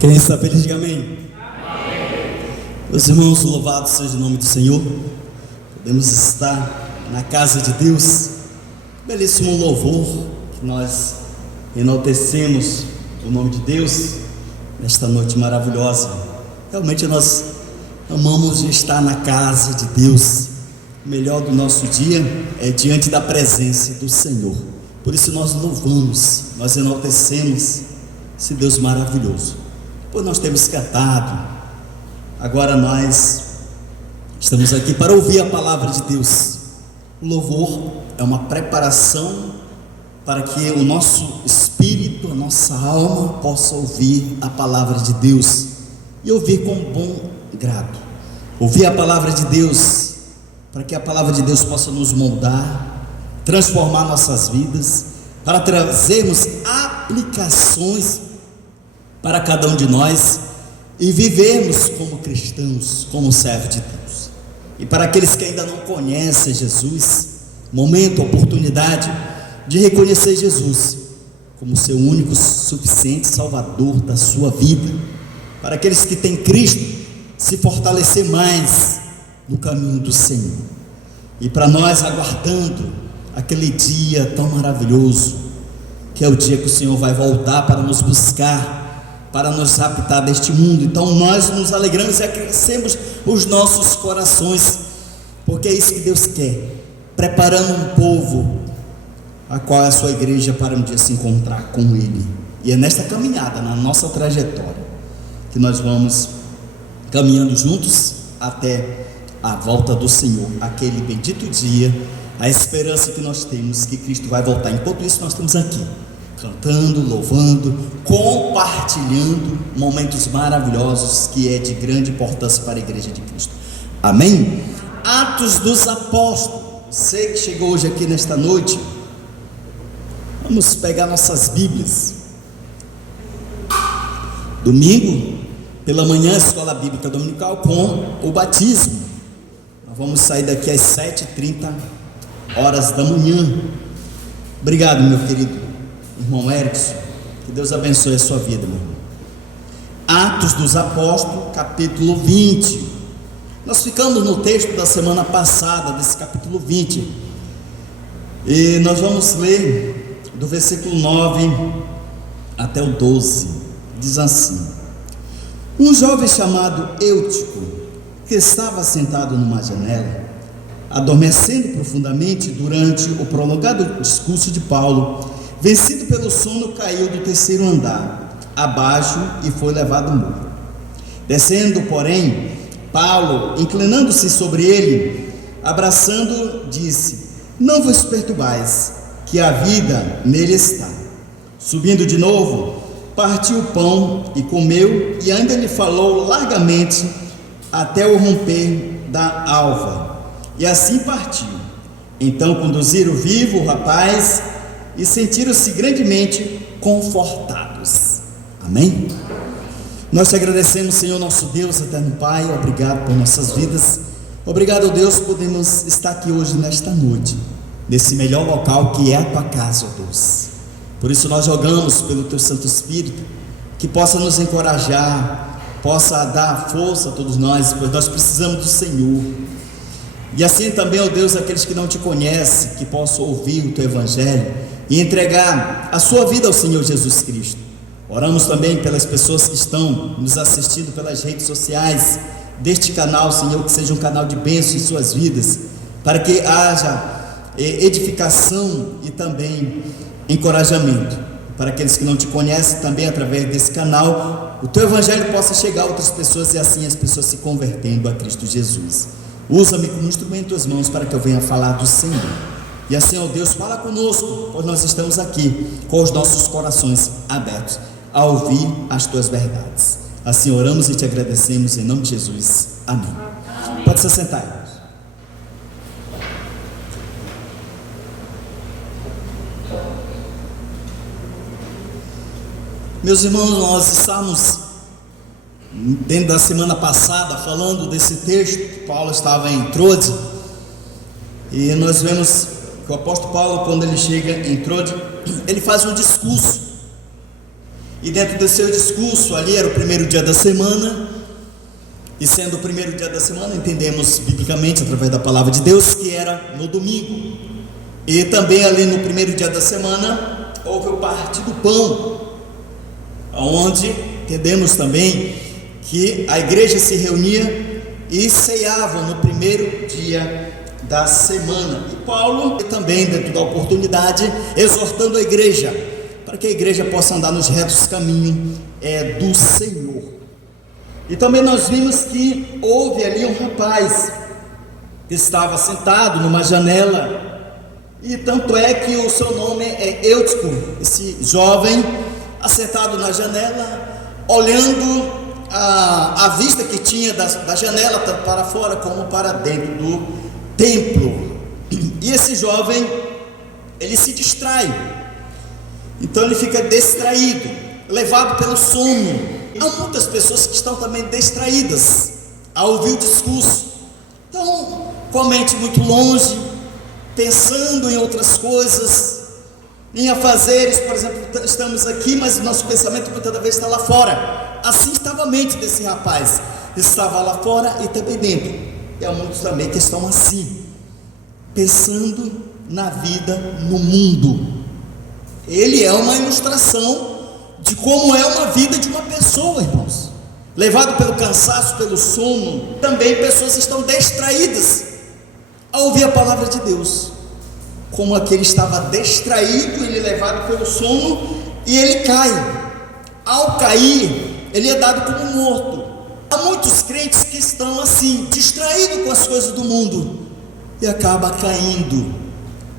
Quem está feliz, diga amém. Meus irmãos, louvado seja o nome do Senhor. Podemos estar na casa de Deus. Belíssimo louvor que nós enaltecemos o nome de Deus nesta noite maravilhosa. Realmente nós amamos estar na casa de Deus. O melhor do nosso dia é diante da presença do Senhor. Por isso nós louvamos, nós enaltecemos esse Deus maravilhoso. Pois nós temos cantado, agora nós estamos aqui para ouvir a palavra de Deus. O louvor é uma preparação para que o nosso espírito, a nossa alma possa ouvir a palavra de Deus e ouvir com bom grado. Ouvir a palavra de Deus para que a palavra de Deus possa nos moldar, transformar nossas vidas, para trazermos aplicações para cada um de nós e vivermos como cristãos, como servos de Deus. E para aqueles que ainda não conhecem Jesus, momento, oportunidade de reconhecer Jesus como seu único, suficiente Salvador da sua vida. Para aqueles que têm Cristo, se fortalecer mais no caminho do Senhor. E para nós aguardando aquele dia tão maravilhoso, que é o dia que o Senhor vai voltar para nos buscar, para nos raptar deste mundo. Então nós nos alegramos e aquecemos os nossos corações, porque é isso que Deus quer, preparando um povo, a qual é a sua igreja, para um dia se encontrar com Ele. E é nesta caminhada, na nossa trajetória, que nós vamos caminhando juntos até a volta do Senhor, aquele bendito dia, a esperança que nós temos que Cristo vai voltar. Enquanto isso nós estamos aqui cantando, louvando, compartilhando momentos maravilhosos que é de grande importância para a igreja de Cristo. Amém? Atos dos Apóstolos. Você que chegou hoje aqui nesta noite, vamos pegar nossas Bíblias. Domingo pela manhã, escola bíblica dominical com o batismo. Nós vamos sair daqui às 7h30 da manhã. Obrigado, meu querido irmão Erickson, que Deus abençoe a sua vida, meu irmão. Atos dos Apóstolos, capítulo 20. Nós ficamos no texto da semana passada, desse capítulo 20, e nós vamos ler do versículo 9 até o 12. Diz assim: um jovem chamado Eutico, que estava sentado numa janela, adormecendo profundamente durante o prolongado discurso de Paulo, vencido pelo sono, caiu do terceiro andar abaixo e foi levado morto. Descendo, porém, Paulo, inclinando-se sobre ele, abraçando, disse: não vos perturbais, que a vida nele está. Subindo de novo, partiu o pão e comeu, e ainda lhe falou largamente até o romper da alva, e assim partiu. Então conduziram vivo o rapaz e sentiram-se grandemente confortados. Amém? Nós te agradecemos, Senhor nosso Deus, eterno Pai. Obrigado por nossas vidas. Obrigado, Deus, podemos estar aqui hoje nesta noite, nesse melhor local que é a tua casa, ó Deus. Por isso nós rogamos pelo teu Santo Espírito que possa nos encorajar, possa dar força a todos nós, pois nós precisamos do Senhor. E assim também, ó Deus, aqueles que não te conhecem, que possam ouvir o teu evangelho e entregar a sua vida ao Senhor Jesus Cristo. Oramos também pelas pessoas que estão nos assistindo pelas redes sociais deste canal, Senhor, que seja um canal de bênção em suas vidas, para que haja edificação e também encorajamento para aqueles que não te conhecem. Também através desse canal o teu evangelho possa chegar a outras pessoas, e assim as pessoas se convertendo a Cristo Jesus. Usa-me como instrumento em tuas mãos para que eu venha falar do Senhor. E assim, ó Deus, fala conosco, pois nós estamos aqui com os nossos corações abertos a ouvir as tuas verdades. Assim oramos e te agradecemos em nome de Jesus. Amém. Pode se sentar, irmãos. Meus irmãos, nós estamos dentro da semana passada falando desse texto que Paulo estava em Trode, e nós vemos que o apóstolo Paulo, quando ele chega em Trode, ele faz um discurso. E dentro do seu discurso, ali era o primeiro dia da semana, e sendo o primeiro dia da semana, entendemos biblicamente, através da palavra de Deus, que era no domingo. E também ali no primeiro dia da semana, houve o partir do pão, onde entendemos também que a igreja se reunia e ceavam no primeiro dia da semana. E Paulo também, dentro da oportunidade, exortando a igreja, para que a igreja possa andar nos retos caminhos do Senhor. E também nós vimos que houve ali um rapaz que estava sentado numa janela, e tanto é que o seu nome é Eutico, esse jovem assentado na janela, olhando a vista que tinha da janela, tanto para fora como para dentro do templo. E esse jovem, ele se distrai, então ele fica distraído, levado pelo sono. Há muitas pessoas que estão também distraídas ao ouvir o discurso, então com a mente muito longe, pensando em outras coisas, em afazeres. Por exemplo, estamos aqui, mas o nosso pensamento muitas vezes está lá fora. Assim estava a mente desse rapaz, estava lá fora e também dentro. E há muitos também que estão assim, pensando na vida no mundo. Ele é uma ilustração de como é uma vida de uma pessoa, irmãos, levado pelo cansaço, pelo sono. Também pessoas estão distraídas ao ouvir a palavra de Deus, como aquele estava distraído, ele levado pelo sono, e ele cai. Ao cair, ele é dado como morto. Há muitos crentes que estão assim, distraídos com as coisas do mundo, e acaba caindo,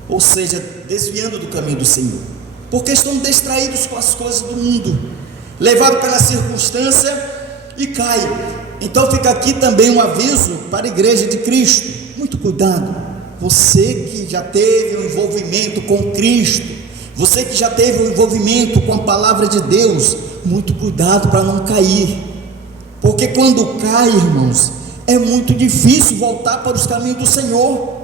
ou seja, desviando do caminho do Senhor, porque estão distraídos com as coisas do mundo, levado pela circunstância, e cai. Então fica aqui também um aviso para a igreja de Cristo: muito cuidado. Você que já teve um envolvimento com Cristo, você que já teve um envolvimento com a palavra de Deus, muito cuidado para não cair, porque quando cai, irmãos, é muito difícil voltar para os caminhos do Senhor.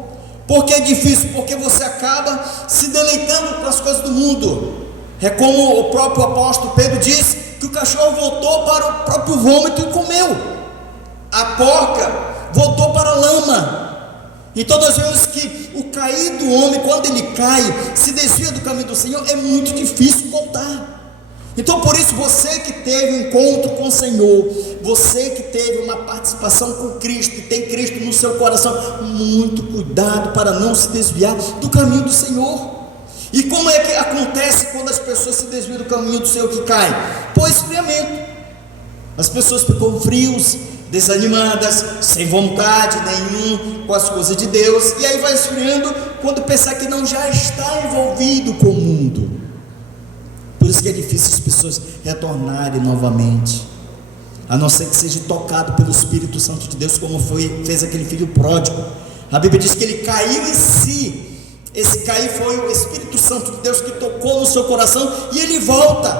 Porque é difícil? Porque você acaba se deleitando com as coisas do mundo. É como o próprio apóstolo Pedro disse, que o cachorro voltou para o próprio vômito e comeu, a porca voltou para a lama. Então nós vemos que o cair do homem, quando ele cai, se desvia do caminho do Senhor, é muito difícil voltar. Então por isso, você que teve um encontro com o Senhor, você que teve uma participação com Cristo, que tem Cristo no seu coração, muito cuidado para não se desviar do caminho do Senhor. E como é que acontece quando as pessoas se desviam do caminho do Senhor, que caem? Por esfriamento. As pessoas ficam frios, desanimadas, sem vontade nenhuma com as coisas de Deus, e aí vai esfriando quando pensar que não já está envolvido com o mundo. Por isso que é difícil as pessoas retornarem novamente, a não ser que seja tocado pelo Espírito Santo de Deus, como fez aquele filho pródigo. A Bíblia diz que ele caiu em si. Esse cair foi o Espírito Santo de Deus que tocou no seu coração, e ele volta,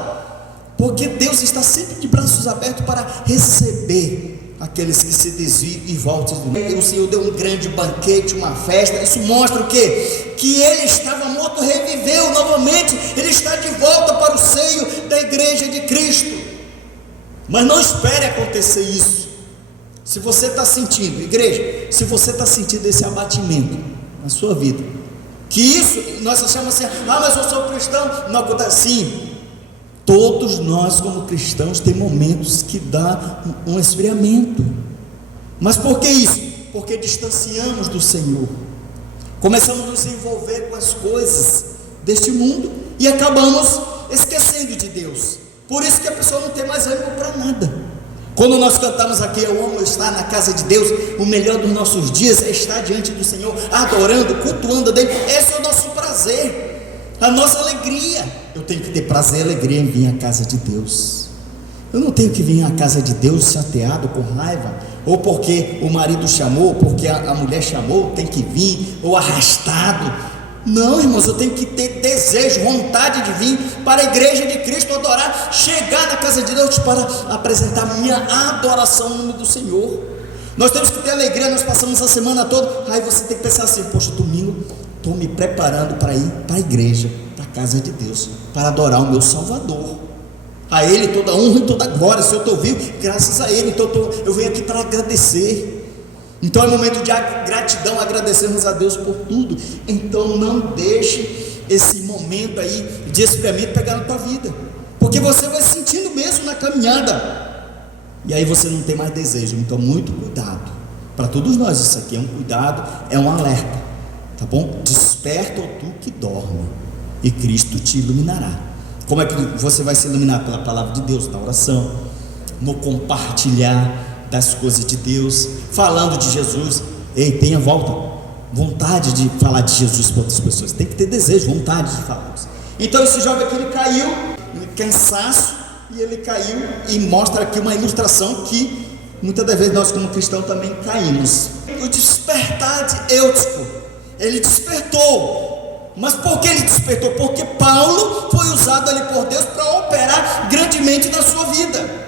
porque Deus está sempre de braços abertos para receber aqueles que se desviam e voltam. O Senhor deu um grande banquete, uma festa. Isso mostra o quê? Que ele estava morto, reviveu novamente. Ele está de volta para o seio da igreja de Cristo. Mas não espere acontecer isso. Se você está sentindo, igreja, se você está sentindo esse abatimento na sua vida, que isso, nós achamos assim, mas eu sou cristão, não acontece. Sim, todos nós como cristãos tem momentos que dá um esfriamento. Mas por que isso? Porque distanciamos do Senhor, começamos a nos envolver com as coisas deste mundo e acabamos esquecendo de Deus. Por isso que a pessoa não tem mais ânimo para nada. Quando nós cantamos aqui, eu amo estar na casa de Deus, o melhor dos nossos dias é estar diante do Senhor, adorando, cultuando a Deus. Esse é o nosso prazer, a nossa alegria. Eu tenho que ter prazer e alegria em vir à casa de Deus. Eu não tenho que vir à casa de Deus chateado, com raiva, ou porque o marido chamou, ou porque a mulher chamou, tem que vir, ou arrastado. Não, irmãos, eu tenho que ter desejo, vontade de vir para a igreja de Cristo, adorar, chegar na casa de Deus para apresentar minha adoração no nome do Senhor. Nós temos que ter alegria. Nós passamos a semana toda, aí você tem que pensar assim: poxa, domingo estou me preparando para ir para a igreja, para a casa de Deus, para adorar o meu Salvador. A Ele toda honra e toda glória. Se eu estou vivo, graças a Ele. Então eu venho aqui para agradecer. Então é momento de gratidão, agradecermos a Deus por tudo. Então não deixe esse momento aí de esfriamento pegar na tua vida, porque você vai sentindo mesmo na caminhada, e aí você não tem mais desejo. Então muito cuidado, para todos nós isso aqui é um cuidado, é um alerta, tá bom? Desperta, ó tu que dorme, e Cristo te iluminará. Como é que você vai se iluminar? Pela palavra de Deus, na oração, no compartilhar das coisas de Deus, falando de Jesus. Ei, tenha vontade de falar de Jesus para outras pessoas. Tem que ter desejo, vontade de falar isso. Então esse jovem aqui, ele caiu em cansaço, e ele caiu, e mostra aqui uma ilustração que muitas das vezes nós como cristãos também caímos. O despertar de Eutico, ele despertou. Mas por que ele despertou? Porque Paulo foi usado ali por Deus para operar grandemente na sua vida.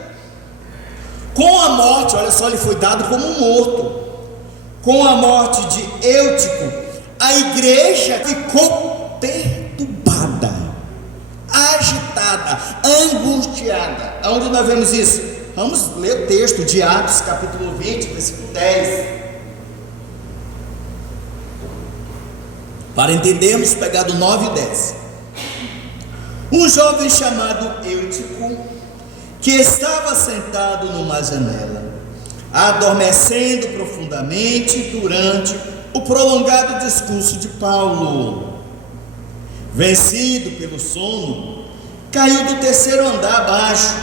Com a morte, olha só, ele foi dado como morto. Com a morte de Eutico, a igreja ficou perturbada, agitada, angustiada. Aonde nós vemos isso? Vamos ler o texto de Atos, capítulo 20, versículo 10. Para entendermos, pegar do 9 e 10. Um jovem chamado Eutico, que estava sentado numa janela, adormecendo profundamente durante o prolongado discurso de Paulo, vencido pelo sono, caiu do terceiro andar abaixo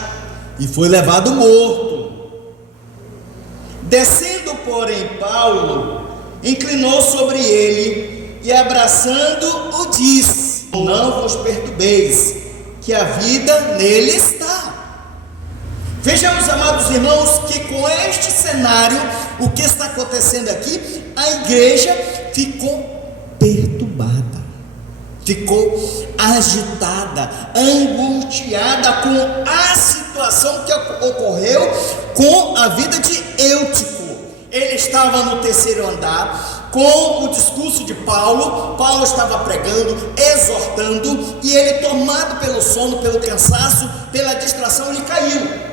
e foi levado morto. Descendo, porém, Paulo inclinou sobre ele e, abraçando-o, disse: não vos perturbeis, que a vida nele está. Vejamos, amados irmãos, que com este cenário, o que está acontecendo aqui, a igreja ficou perturbada, ficou agitada, angustiada com a situação que ocorreu com a vida de Eutico. Ele estava no terceiro andar, com o discurso de Paulo. Paulo estava pregando, exortando, e ele, tomado pelo sono, pelo cansaço, pela distração, ele caiu.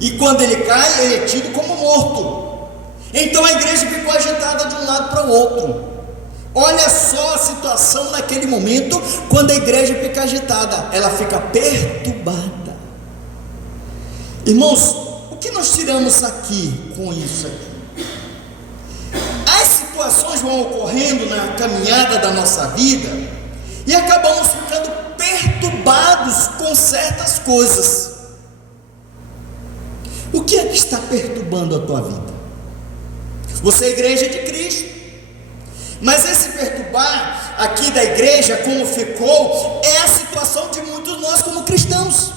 E quando ele cai, ele é tido como morto. Então a igreja ficou agitada de um lado para o outro. Olha só a situação naquele momento, quando a igreja fica agitada, ela fica perturbada. Irmãos, o que nós tiramos aqui com isso aqui? As situações vão ocorrendo na caminhada da nossa vida e acabamos ficando perturbados com certas coisas. O que é que está perturbando a tua vida? Você é a igreja de Cristo, mas esse perturbar aqui da igreja, como ficou, é a situação de muitos de nós como cristãos.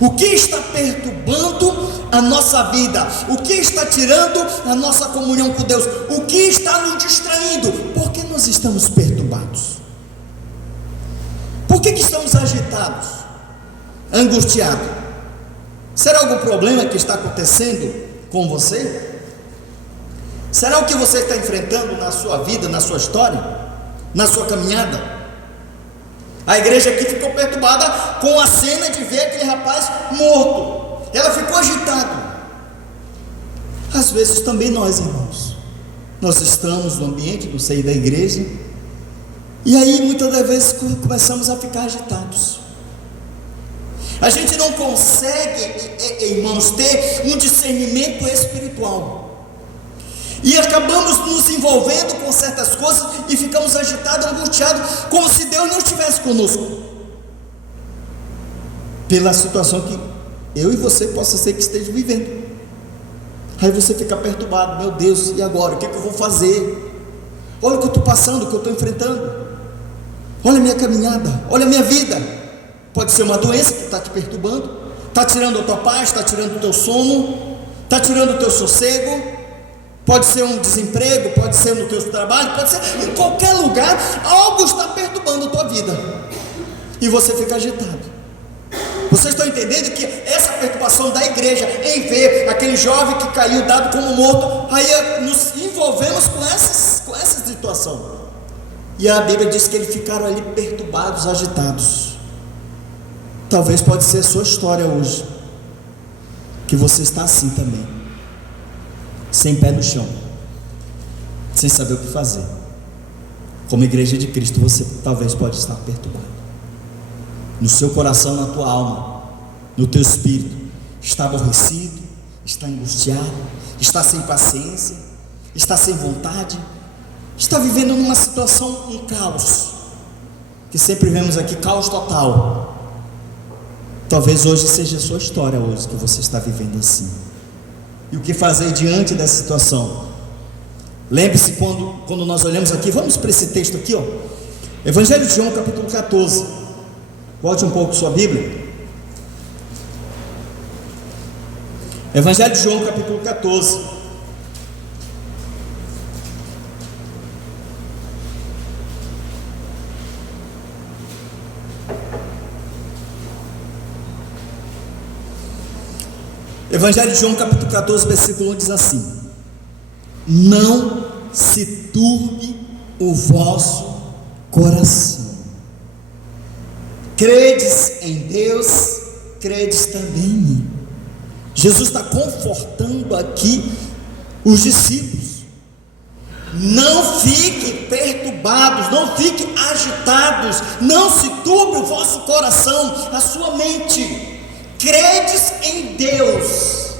O que está perturbando a nossa vida? O que está tirando a nossa comunhão com Deus? O que está nos distraindo? Por que nós estamos perturbados? Por que estamos agitados, angustiados? Será algum problema que está acontecendo com você? Será o que você está enfrentando na sua vida, na sua história, na sua caminhada? A igreja aqui ficou perturbada com a cena de ver aquele rapaz morto. Ela ficou agitada. Às vezes também nós, irmãos, nós estamos no ambiente do seio da igreja, e aí muitas das vezes começamos a ficar agitados. A gente não consegue, irmãos, ter um discernimento espiritual, e acabamos nos envolvendo com certas coisas e ficamos agitados, angustiados, como se Deus não estivesse conosco, pela situação que eu e você possa ser que esteja vivendo. Aí você fica perturbado: meu Deus, e agora? O que eu vou fazer? Olha o que eu estou passando, o que eu estou enfrentando, olha a minha caminhada, olha a minha vida. Pode ser uma doença que está te perturbando, está tirando a tua paz, está tirando o teu sono, está tirando o teu sossego. Pode ser um desemprego, pode ser no teu trabalho, pode ser em qualquer lugar. Algo está perturbando a tua vida e você fica agitado. Vocês estão entendendo que essa perturbação da igreja em ver aquele jovem que caiu dado como morto, aí nos envolvemos com essa situação, e a Bíblia diz que eles ficaram ali perturbados, agitados. Talvez pode ser a sua história hoje, que você está assim também, sem pé no chão, sem saber o que fazer. Como igreja de Cristo, você talvez pode estar perturbado, no seu coração, na tua alma, no teu espírito, está aborrecido, está angustiado, está sem paciência, está sem vontade, está vivendo numa situação, um caos, que sempre vemos aqui, caos total. Talvez hoje seja a sua história hoje, que você está vivendo assim. E o que fazer diante dessa situação? Lembre-se quando nós olhamos aqui, vamos para esse texto aqui, ó, Evangelho de João, capítulo 14. Volte um pouco sua Bíblia. Evangelho de João, capítulo 14. Evangelho de João, capítulo 14, versículo 1 diz assim: não se turbe o vosso coração. Credes em Deus, credes também em mim. Jesus está confortando aqui os discípulos. Não fiquem perturbados, não fiquem agitados, não se turbe o vosso coração, a sua mente. Credes em Deus.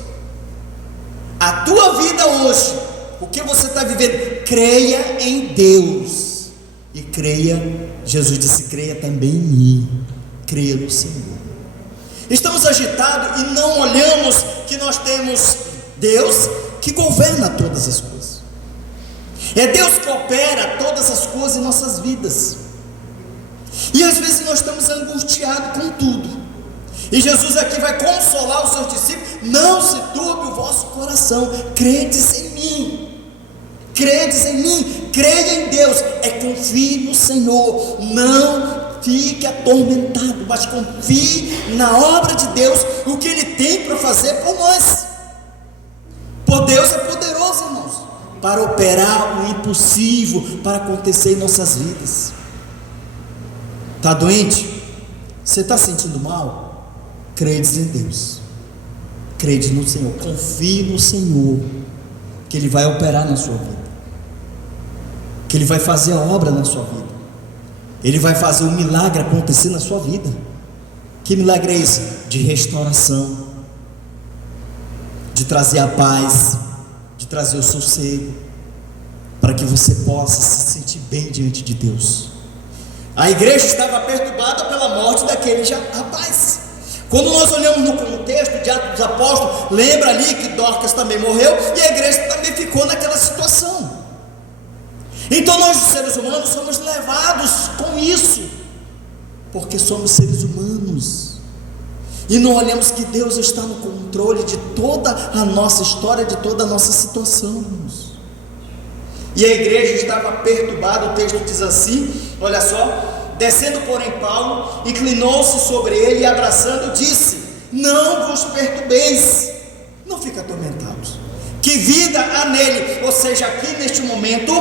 A tua vida hoje, o que você está vivendo, creia em Deus. E creia, Jesus disse, creia também em mim. Creia no Senhor. Estamos agitados e não olhamos que nós temos Deus que governa todas as coisas. É Deus que opera todas as coisas em nossas vidas. E às vezes nós estamos angustiados com tudo. E Jesus aqui vai consolar os seus discípulos: não se turbe o vosso coração, credes em mim. Credes em mim, creia em Deus, confie no Senhor, não fique atormentado, mas confie na obra de Deus, o que Ele tem para fazer por nós. Por Deus é poderoso, irmãos, para operar o impossível, para acontecer em nossas vidas. Está doente? Você está sentindo mal? Credes em Deus, crede no Senhor, confie no Senhor, que Ele vai operar na sua vida, que Ele vai fazer a obra na sua vida, Ele vai fazer um milagre acontecer na sua vida. Que milagre é esse? De restauração, de trazer a paz, de trazer o sossego, para que você possa se sentir bem diante de Deus. A igreja estava perturbada pela morte daquele rapaz. Quando nós olhamos no contexto de Atos dos Apóstolos, lembra ali que Dorcas também morreu e a igreja também ficou naquela situação. Então nós, seres humanos, somos levados com isso, porque somos seres humanos e não olhamos que Deus está no controle de toda a nossa história, de toda a nossa situação. E a igreja estava perturbada. O texto diz assim, olha só: descendo porém Paulo, inclinou-se sobre ele e abraçando disse: não vos perturbeis, não fiquem atormentados, que vida há nele. Ou seja, aqui neste momento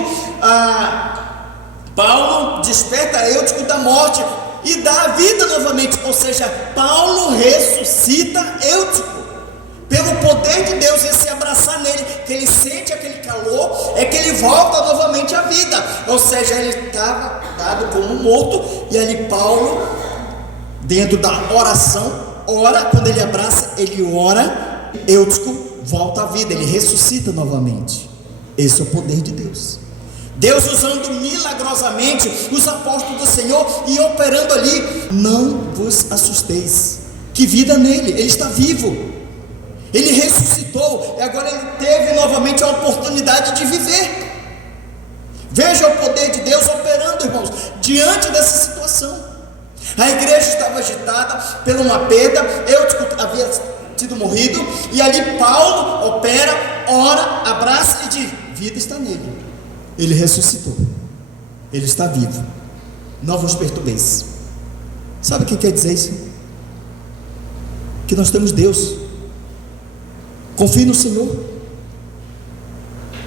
Paulo desperta Eutico da morte e dá a vida novamente. Ou seja, Paulo ressuscita Eutico pelo poder de Deus. Esse abraçar nele, que ele sente aquele calor, é que ele volta novamente à vida. Ou seja, ele estava dado como morto, e ali Paulo, dentro da oração, ora. Quando ele abraça, ele ora, Eutico volta à vida, ele ressuscita novamente. Esse é o poder de Deus. Deus usando milagrosamente os apóstolos do Senhor e operando ali. Não vos assusteis, que vida nele, ele está vivo. Ele ressuscitou e agora ele teve novamente a oportunidade de viver. Veja o poder de Deus operando, irmãos, diante dessa situação. A igreja estava agitada por uma perda. Eutico havia sido morrido, e ali Paulo opera, ora, abraça e diz: vida está nele, ele ressuscitou, ele está vivo, não vos perturbeis. Sabe o que quer dizer isso? Que nós temos Deus. Confie no Senhor,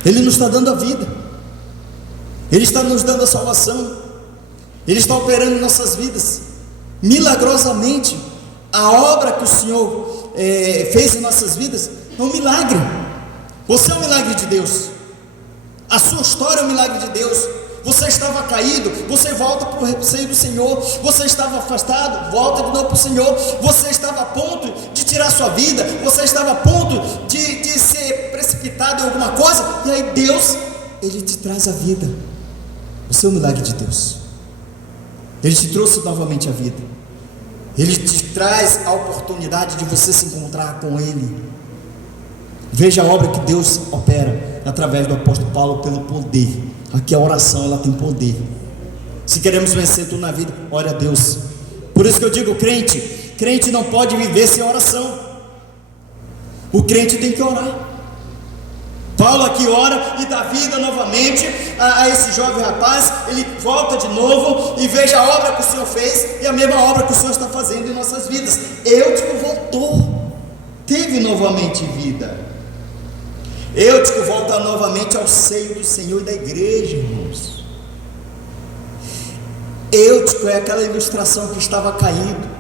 Ele nos está dando a vida, Ele está nos dando a salvação, Ele está operando em nossas vidas, milagrosamente. A obra que o Senhor fez em nossas vidas é um milagre. Você é um milagre de Deus. A sua história é um milagre de Deus. Você estava caído, você volta para o seio do Senhor. Você estava afastado, volta de novo para o Senhor. Você estava a ponto de tirar sua vida, você estava a ponto de ser precipitado em alguma coisa, e aí Deus, Ele te traz a vida. Você é um milagre de Deus. Ele te trouxe novamente a vida. Ele te traz a oportunidade de você se encontrar com Ele. Veja a obra que Deus opera através do apóstolo Paulo pelo poder. Aqui a oração, ela tem poder. Se queremos vencer tudo na vida, ore a Deus. Por isso que eu digo, crente não pode viver sem oração. O crente tem que orar. Paulo aqui ora e dá vida novamente a esse jovem rapaz. Ele volta de novo e veja a obra que o Senhor fez, e a mesma obra que o Senhor está fazendo em nossas vidas. Eutico voltou, teve novamente vida. Eutico volta novamente ao seio do Senhor e da igreja, irmãos. Eutico é aquela ilustração que estava caído.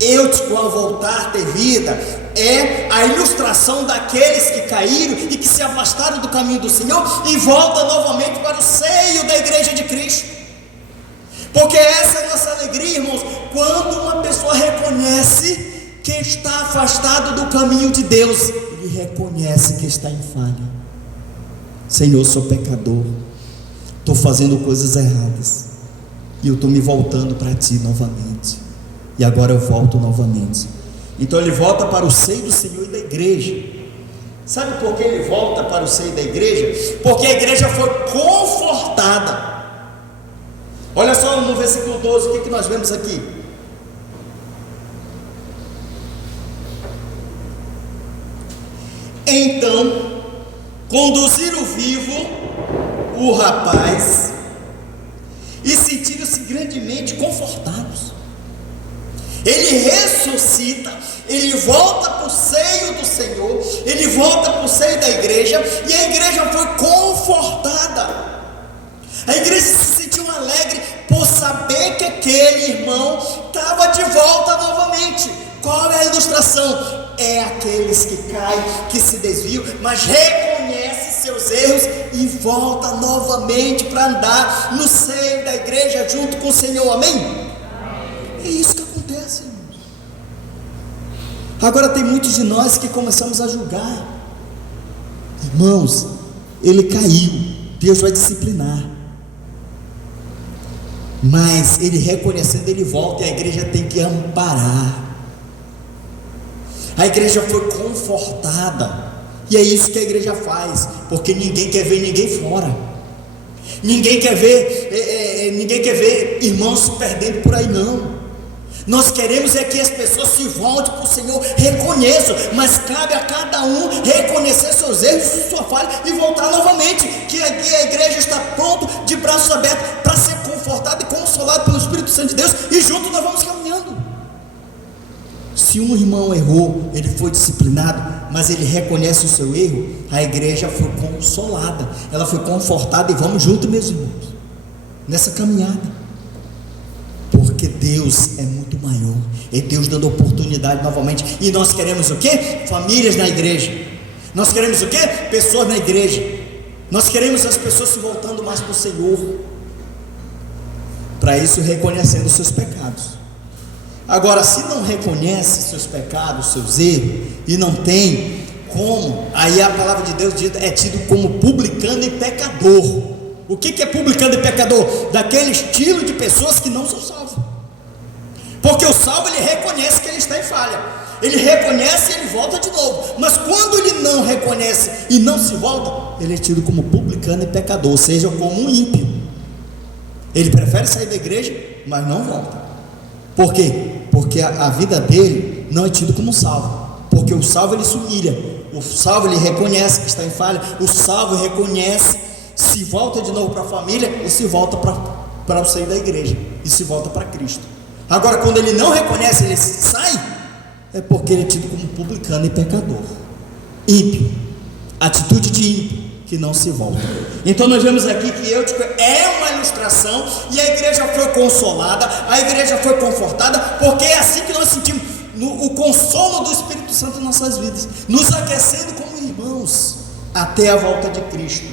Eutico, ao voltar a ter vida, é a ilustração daqueles que caíram e que se afastaram do caminho do Senhor e voltam novamente para o seio da igreja de Cristo. Porque essa é a nossa alegria, irmãos, quando uma pessoa reconhece que está afastado do caminho de Deus. Ele reconhece que está em falha. Senhor, sou pecador, estou fazendo coisas erradas, e eu estou me voltando para Ti novamente, e agora eu volto novamente. Então ele volta para o seio do Senhor e da igreja. Sabe por que ele volta para o seio da igreja? Porque a igreja foi confortada. Olha só no versículo 12, o que nós vemos aqui? Então conduziram vivo o rapaz e sentiram-se grandemente confortados. Ele ressuscita, ele volta para o seio do Senhor, ele volta para o seio da igreja, e a igreja foi confortada. A igreja se sentiu alegre por saber que aquele irmão estava de volta novamente. Qual é a ilustração? É aqueles que caem, que se desviam, mas reconhecem seus erros e volta novamente para andar no seio da igreja junto com o Senhor. Amém? É isso que acontece, irmãos. Agora tem muitos de nós que começamos a julgar. Irmãos, ele caiu, Deus vai disciplinar, mas ele reconhecendo, ele volta, e a igreja tem que amparar. A igreja foi confortada, e é isso que a igreja faz, porque ninguém quer ver ninguém fora. Ninguém quer ver irmãos se perdendo por aí, não. Nós queremos é que as pessoas se voltem para o Senhor, reconheçam, mas cabe a cada um reconhecer seus erros, sua falha e voltar novamente. Que a igreja está pronto, de braços abertos, para ser confortada e consolada pelo Espírito Santo de Deus, e juntos nós vamos caminhando. Se um irmão errou, ele foi disciplinado, mas ele reconhece o seu erro, a igreja foi consolada, ela foi confortada, e vamos juntos, meus irmãos, nessa caminhada. Porque Deus é muito maior, é Deus dando oportunidade novamente. E nós queremos o quê? Famílias na igreja. Nós queremos o quê? Pessoas na igreja. Nós queremos as pessoas se voltando mais para o Senhor. Para isso, reconhecendo os seus pecados. Agora, se não reconhece seus pecados, seus erros, e não tem como, aí a palavra de Deus é tido como publicano e pecador. O que é publicano e pecador? Daquele estilo de pessoas que não são salvos. Porque o salvo, ele reconhece que ele está em falha, ele reconhece e ele volta de novo. Mas quando ele não reconhece e não se volta, ele é tido como publicano e pecador, ou seja, como um ímpio. Ele prefere sair da igreja, mas não volta. Por quê? Porque a vida dele não é tido como salvo. Porque o salvo, ele se humilha, o salvo, ele reconhece que está em falha, o salvo reconhece, se volta de novo para a família e se volta para o seio da igreja e se volta para Cristo. Agora, quando ele não reconhece, ele sai, é porque ele é tido como publicano e pecador, ímpio, atitude de ímpio. que não se voltam. Então nós vemos aqui que Eutico é uma ilustração, e a igreja foi consolada, a igreja foi confortada, porque é assim que nós sentimos o consolo do Espírito Santo em nossas vidas, nos aquecendo como irmãos até a volta de Cristo.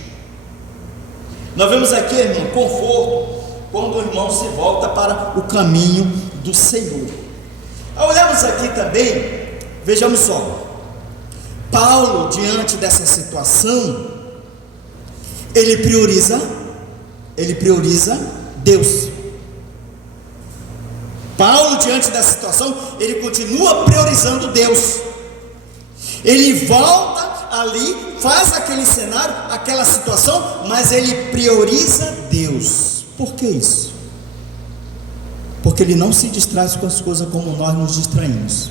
Nós vemos aqui, irmão, conforto quando o irmão se volta para o caminho do Senhor. Ao olharmos aqui também, vejamos só, Paulo, diante dessa situação, ele prioriza Deus. Paulo, diante dessa situação, ele continua priorizando Deus. Ele volta ali, faz aquele cenário, aquela situação, mas ele prioriza Deus. Por que isso? Porque ele não se distrai com as coisas como nós nos distraímos.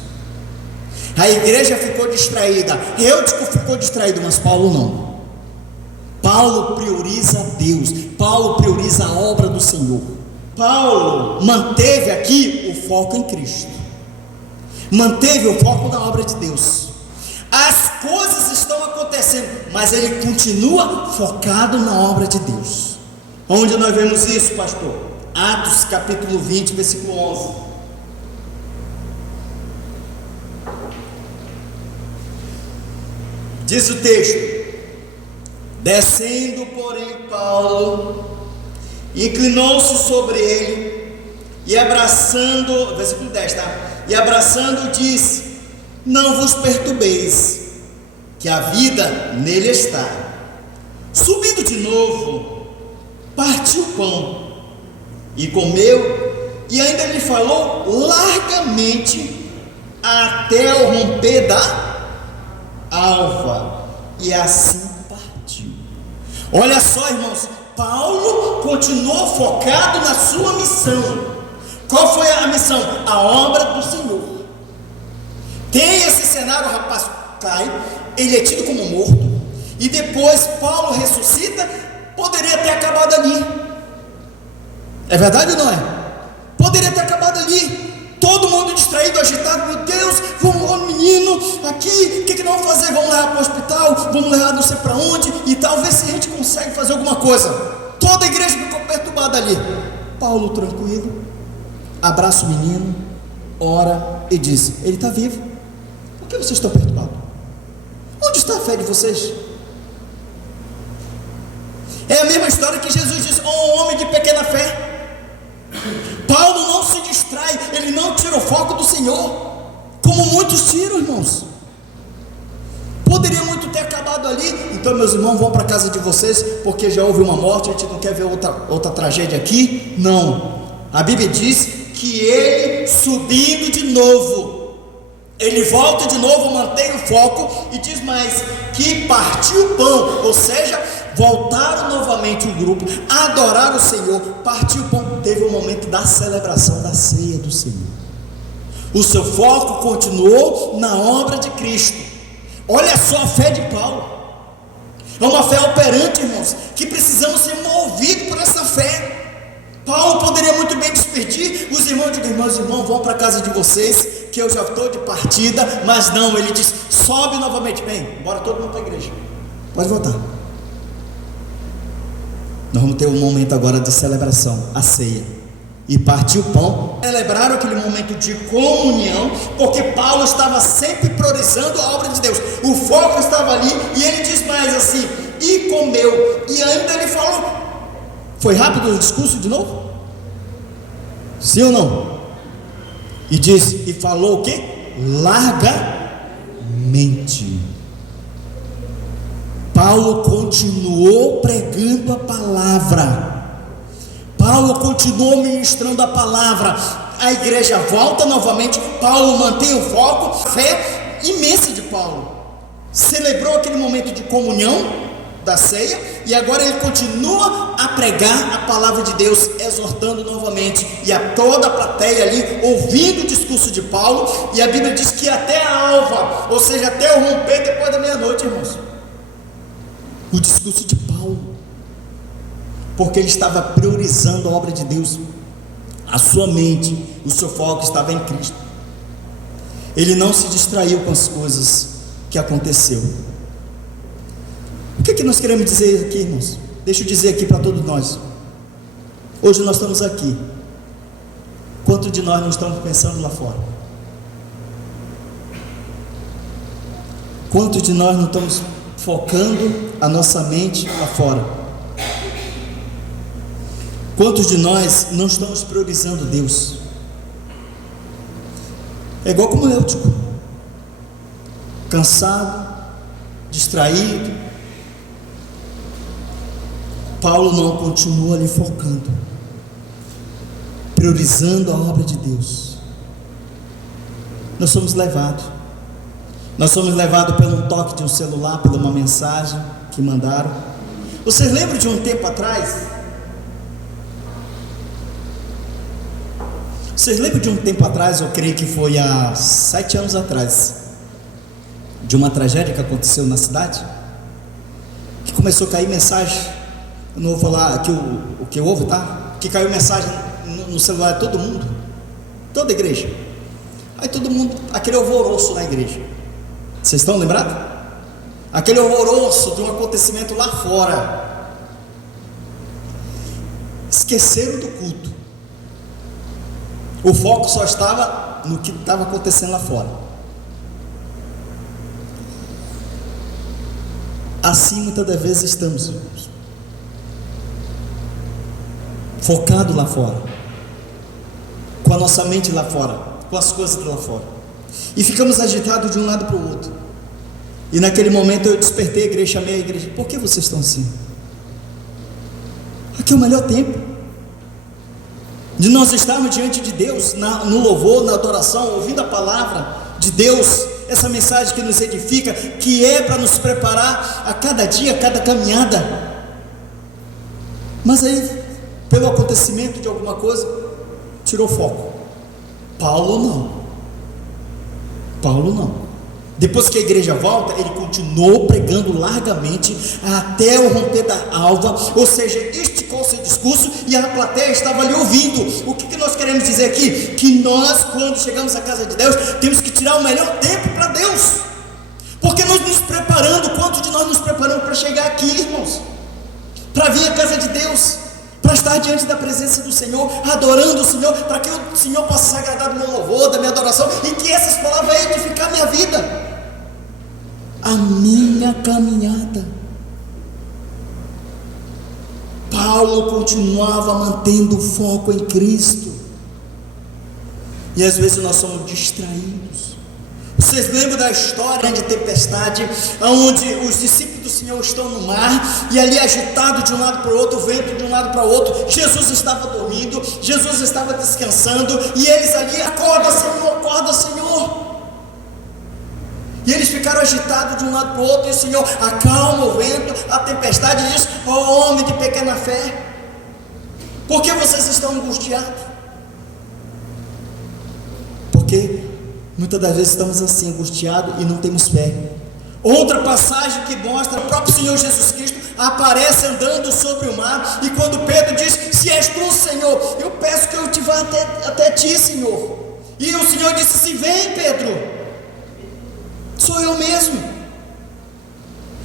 A igreja ficou distraída, Eutico ficou distraído, mas Paulo não. Paulo prioriza Deus, Paulo prioriza a obra do Senhor. Paulo manteve aqui o foco em Cristo, manteve o foco na obra de Deus. As coisas estão acontecendo, mas ele continua focado na obra de Deus. Onde nós vemos isso, pastor? Atos capítulo 20, versículo 11. Diz o texto: descendo, porém, Paulo inclinou-se sobre ele e abraçando, versículo 10, tá? E abraçando disse: não vos perturbeis, que a vida nele está. Subindo de novo, partiu o pão e comeu, e ainda lhe falou largamente até o romper da alva, e assim partiu. Olha só, irmãos, Paulo continuou focado na sua missão. Qual foi a missão? A obra do Senhor. Tem esse cenário, o rapaz cai, ele é tido como morto, e depois Paulo ressuscita. Poderia ter acabado ali. É verdade ou não é? Poderia ter acabado ali. Todo mundo distraído, agitado. Meu Deus, vamos, ó, menino, aqui, o que nós vamos fazer? Vamos levar para o hospital, vamos levar não sei para onde, e talvez se a gente consegue fazer alguma coisa. Toda a igreja ficou perturbada ali. Paulo, tranquilo, abraça o menino, ora e diz: ele está vivo. Por que vocês estão perturbados? Onde está a fé de vocês? É a mesma história que Jesus disse: ó homem de pequena fé. Paulo não se distrai, ele não tira o foco do Senhor, como muitos tiram, irmãos. Poderia muito ter acabado ali. Então, meus irmãos, vão para a casa de vocês, porque já houve uma morte, a gente não quer ver outra tragédia aqui. Não, a Bíblia diz que ele, subindo de novo, ele volta de novo, mantém o foco, e diz mais, que partiu o pão, ou seja, voltaram novamente o grupo, adoraram o Senhor, partiu o pão, teve um momento da celebração da ceia do Senhor. O seu foco continuou na obra de Cristo. Olha só a fé de Paulo, é uma fé operante, irmãos, que precisamos ser movidos por essa fé. Paulo poderia muito bem despedir os irmãos, digo, irmãos, vão para a casa de vocês, que eu já estou de partida, mas não, ele diz, sobe novamente, bem, bora todo mundo para a igreja, pode voltar. Nós vamos ter um momento agora de celebração, a ceia, e partiu o pão, celebraram aquele momento de comunhão, porque Paulo estava sempre priorizando a obra de Deus, o foco estava ali, e ele diz mais assim, e comeu, e ainda ele falou. Foi rápido o discurso de novo? Sim ou não? E disse, e falou o quê? Largamente. Paulo continuou pregando a palavra. Paulo continuou ministrando a palavra. A igreja volta novamente. Paulo mantém o foco. Fé imensa de Paulo. Celebrou aquele momento de comunhão da ceia, e agora ele continua a pregar a palavra de Deus, exortando novamente, e a toda a plateia ali, ouvindo o discurso de Paulo, e a Bíblia diz que até a alva, ou seja, até o romper depois da meia-noite, irmãos, o discurso de Paulo, porque ele estava priorizando a obra de Deus, a sua mente, o seu foco estava em Cristo, ele não se distraiu com as coisas que aconteceu. O que nós queremos dizer aqui, irmãos? Deixa eu dizer aqui para todos nós. Hoje nós estamos aqui. Quantos de nós não estamos pensando lá fora? Quantos de nós não estamos focando a nossa mente lá fora? Quantos de nós não estamos priorizando Deus? É igual como Eutico, cansado, distraído. Paulo não continua ali focando, priorizando a obra de Deus. Nós somos levados pelo toque de um celular, por uma mensagem que mandaram. Vocês lembram de um tempo atrás? Eu creio que foi há 7 anos atrás, de uma tragédia que aconteceu na cidade, que começou a cair mensagem. Eu não vou falar aqui o que houve, tá? Que caiu mensagem no celular de todo mundo, toda a igreja. Aí todo mundo, aquele alvoroço na igreja. Vocês estão lembrados? Aquele alvoroço de um acontecimento lá fora. Esqueceram do culto. O foco só estava no que estava acontecendo lá fora. Assim muitas das vezes estamos, irmãos, focado lá fora, com a nossa mente lá fora, com as coisas lá fora, e ficamos agitados de um lado para o outro. E naquele momento eu despertei a igreja, chamei a igreja. Por que vocês estão assim? Aqui é o melhor tempo de nós estarmos diante de Deus, no louvor, na adoração, ouvindo a palavra de Deus, essa mensagem que nos edifica, que é para nos preparar a cada dia, a cada caminhada. Mas aí, pelo acontecimento de alguma coisa, tirou foco. Paulo não. Depois que a igreja volta, ele continuou pregando largamente até o romper da alva, ou seja, esticou seu discurso e a plateia estava ali ouvindo. O que nós queremos dizer aqui? Que nós, quando chegamos à casa de Deus, temos que tirar o melhor tempo para Deus, porque nós nos preparando, quantos de nós nos preparamos para chegar aqui, irmãos, para vir à casa de Deus, para estar diante da presença do Senhor, adorando o Senhor, para que o Senhor possa se agradar do meu louvor, da minha adoração, e que essas palavras venham edificar a minha vida, a minha caminhada. Paulo continuava mantendo o foco em Cristo, e às vezes nós somos distraídos. Vocês lembram da história de tempestade, onde os discípulos do Senhor estão no mar, e ali agitado de um lado para o outro, o vento de um lado para o outro, Jesus estava dormindo, Jesus estava descansando, e eles ali, acorda Senhor, e eles ficaram agitados de um lado para o outro, e o Senhor acalma o vento, a tempestade, e diz: ó homem de pequena fé, por que vocês estão angustiados? Porque muitas das vezes estamos assim, angustiados e não temos fé. Outra passagem que mostra o próprio Senhor Jesus Cristo aparece andando sobre o mar, e quando Pedro diz: se és tu, Senhor, eu peço que eu te vá até ti, Senhor. E o Senhor disse assim: vem, Pedro, sou eu mesmo.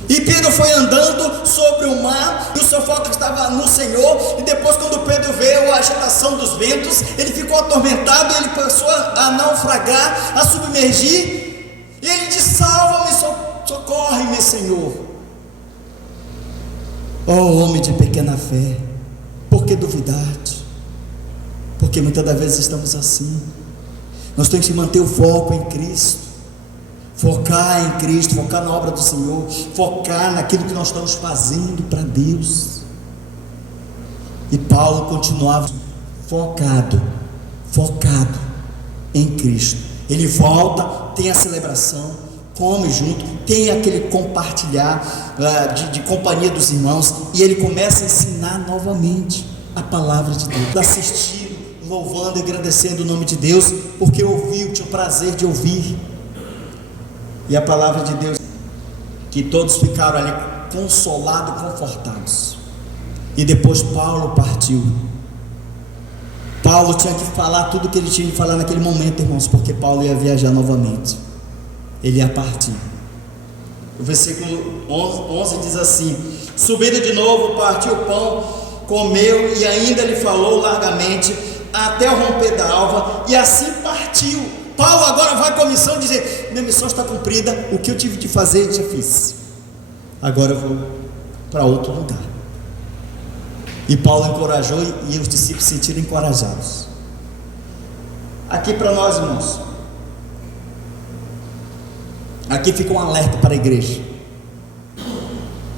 E Pedro foi andando sobre o mar, e o seu foco estava no Senhor. E depois, quando Pedro veio a agitação dos ventos, ele ficou atormentado, ele passou a naufragar, a submergir, e ele disse: salva-me, socorre-me, Senhor. Ó homem de pequena fé, por que duvidar-te? Porque muitas das vezes estamos assim. Nós temos que manter o foco em Cristo, focar em Cristo, focar na obra do Senhor, focar naquilo que nós estamos fazendo para Deus. E Paulo continuava focado em Cristo. Ele volta, tem a celebração, come junto, tem aquele compartilhar de companhia dos irmãos, e ele começa a ensinar novamente a palavra de Deus, assistindo, louvando e agradecendo o nome de Deus, porque ouviu, tinha o prazer de ouvir. E a palavra de Deus, que todos ficaram ali consolados, confortados. E depois Paulo partiu. Paulo tinha que falar tudo o que ele tinha que falar naquele momento, irmãos, porque Paulo ia viajar novamente, ele ia partir. O versículo 11 diz assim: subindo de novo, partiu o pão, comeu e ainda lhe falou largamente até o romper da alva, e assim partiu. Paulo agora vai com a missão dizer: minha missão está cumprida, o que eu tive de fazer já fiz, agora eu vou para outro lugar. E Paulo encorajou e os discípulos se sentiram encorajados. Aqui para nós, irmãos, aqui fica um alerta para a igreja: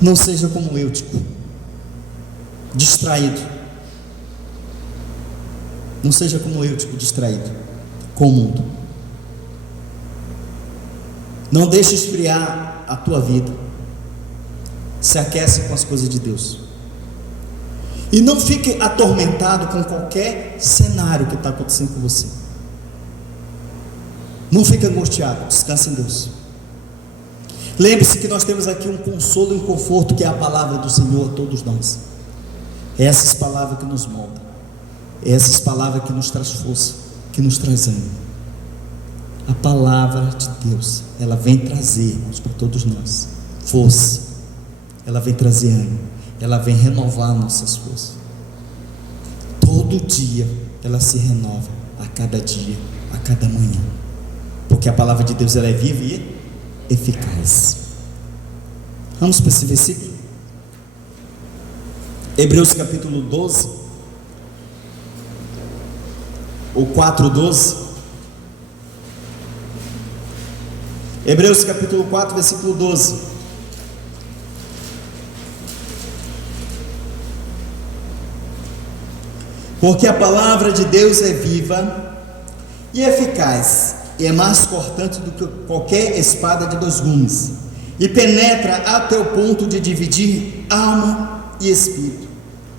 não seja como Eutico, distraído. Não seja como Eutico, distraído com o mundo. Não deixe esfriar a tua vida. Se aquece com as coisas de Deus. E não fique atormentado com qualquer cenário que está acontecendo com você. Não fique angustiado, descanse em Deus. Lembre-se que nós temos aqui um consolo e um conforto, que é a palavra do Senhor a todos nós. É essas palavras que nos moldam, é essas palavras que nos traz força, que nos traz ânimo. A palavra de Deus, ela vem trazer, irmãos, para todos nós, força. Ela vem trazer ânimo, ela vem renovar nossas forças. Todo dia ela se renova, a cada dia, a cada manhã, porque a palavra de Deus, ela é viva e eficaz. Vamos para esse versículo, Hebreus capítulo 12, ou 4:12. Hebreus capítulo 4, versículo 12. Porque a palavra de Deus é viva e eficaz, e é mais cortante do que qualquer espada de 2 gumes, e penetra até o ponto de dividir alma e espírito,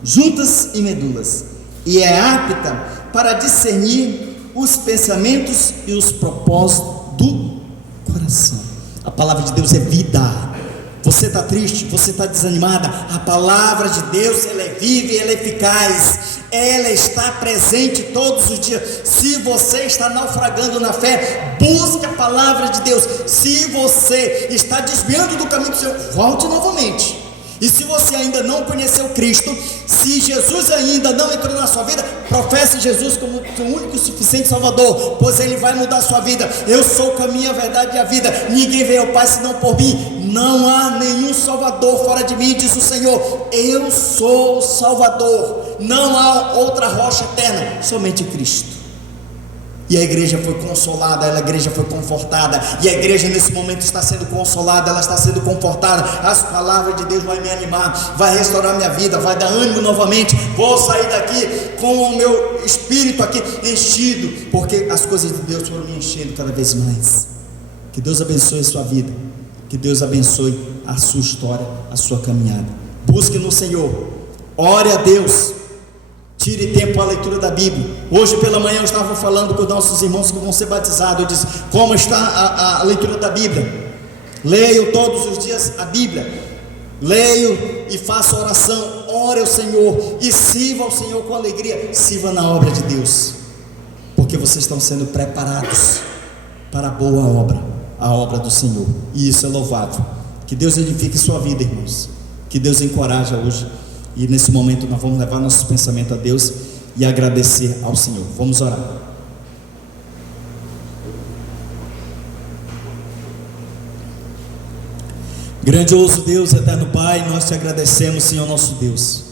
juntas e medulas, e é apta para discernir os pensamentos e os propósitos do coração. A palavra de Deus é vida. Você está triste, você está desanimada, a palavra de Deus, ela é viva e ela é eficaz, ela está presente todos os dias. Se você está naufragando na fé, busque a palavra de Deus. Se você está desviando do caminho do Senhor, volte novamente. E se você ainda não conheceu Cristo, se Jesus ainda não entrou na sua vida, professe Jesus como seu único e suficiente Salvador, pois Ele vai mudar a sua vida. Eu sou o caminho, a verdade e a vida, ninguém vem ao Pai senão por mim. Não há nenhum Salvador fora de mim, diz o Senhor. Eu sou o Salvador, não há outra rocha eterna, somente Cristo. E a igreja foi consolada, a igreja foi confortada, e a igreja nesse momento está sendo consolada, ela está sendo confortada. As palavras de Deus vão me animar, vai restaurar minha vida, vai dar ânimo novamente. Vou sair daqui com o meu espírito aqui enchido, porque as coisas de Deus foram me enchendo cada vez mais. Que Deus abençoe a sua vida, que Deus abençoe a sua história, a sua caminhada. Busque no Senhor, ore a Deus. Tire tempo para a leitura da Bíblia. Hoje pela manhã eu estava falando com os nossos irmãos que vão ser batizados. Eu disse: como está a leitura da Bíblia? Leio todos os dias a Bíblia. Leio e faço oração. Ore ao Senhor e sirva ao Senhor com alegria. Sirva na obra de Deus, porque vocês estão sendo preparados para a boa obra, a obra do Senhor. E isso é louvável. Que Deus edifique sua vida, irmãos. Que Deus encoraje hoje. E nesse momento nós vamos levar nossos pensamentos a Deus e agradecer ao Senhor. Vamos orar. Grandioso Deus, eterno Pai, nós te agradecemos, Senhor nosso Deus.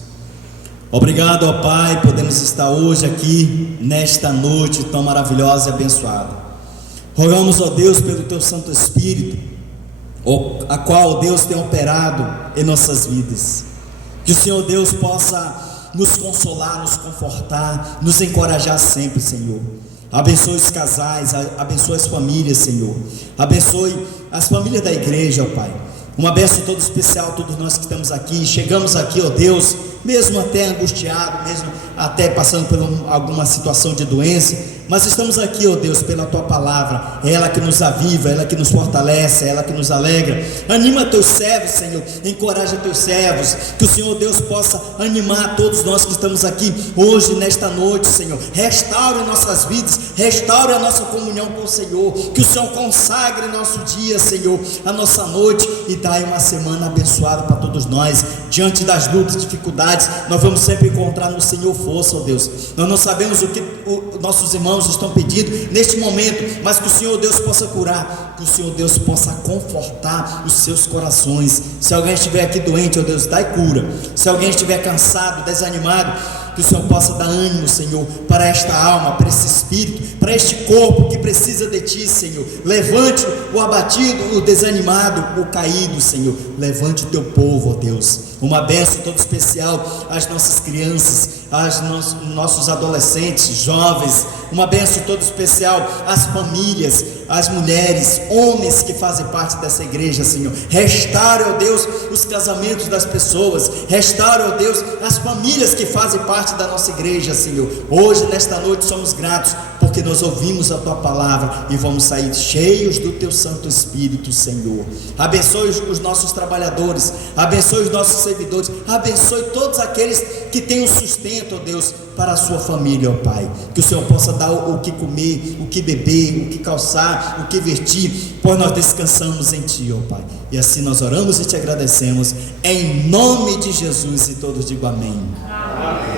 Obrigado, ó Pai, podemos estar hoje aqui, nesta noite tão maravilhosa e abençoada. Rogamos, ó Deus, pelo Teu Santo Espírito, a qual Deus tem operado em nossas vidas. Que o Senhor Deus possa nos consolar, nos confortar, nos encorajar sempre, Senhor. Abençoe os casais, abençoe as famílias, Senhor. Abençoe as famílias da igreja, ó Pai. Uma bênção toda especial a todos nós que estamos aqui. Chegamos aqui, ó Deus, mesmo até angustiado, mesmo até passando por alguma situação de doença, mas estamos aqui, ó Deus, pela Tua palavra, é ela que nos aviva, é ela que nos fortalece, é ela que nos alegra. Anima Teus servos, Senhor, encoraja Teus servos, que o Senhor Deus possa animar todos nós que estamos aqui hoje, nesta noite, Senhor. Restaure nossas vidas, restaure a nossa comunhão com o Senhor, que o Senhor consagre nosso dia, Senhor, a nossa noite, e dai uma semana abençoada para todos nós. Diante das lutas, dificuldades, nós vamos sempre encontrar no Senhor força, ó Deus. Nós não sabemos o que nossos irmãos estão pedindo neste momento, mas que o Senhor Deus possa curar, que o Senhor Deus possa confortar os seus corações. Se alguém estiver aqui doente, ó Deus, dai cura. Se alguém estiver cansado, desanimado, que o Senhor possa dar ânimo, Senhor, para esta alma, para esse espírito, para este corpo que precisa de Ti, Senhor. Levante o abatido, o desanimado, o caído, Senhor. Levante o Teu povo, ó Deus. Uma bênção toda especial às nossas crianças, aos nossos adolescentes, jovens. Uma bênção toda especial às famílias, às mulheres, homens que fazem parte dessa igreja, Senhor. Restaure, ó Deus, os casamentos das pessoas. Restaure, ó Deus, as famílias que fazem parte da nossa igreja, Senhor. Hoje, nesta noite, somos gratos porque nós ouvimos a Tua palavra e vamos sair cheios do Teu Santo Espírito, Senhor. Abençoe os nossos trabalhadores, abençoe os nossos servidores, abençoe todos aqueles que têm o sustento, ó Deus, para a sua família, ó Pai. Que o Senhor possa dar o que comer, o que beber, o que calçar, o que vestir, pois nós descansamos em Ti, ó Pai. E assim nós oramos e Te agradecemos, em nome de Jesus, e todos digam amém. Amém.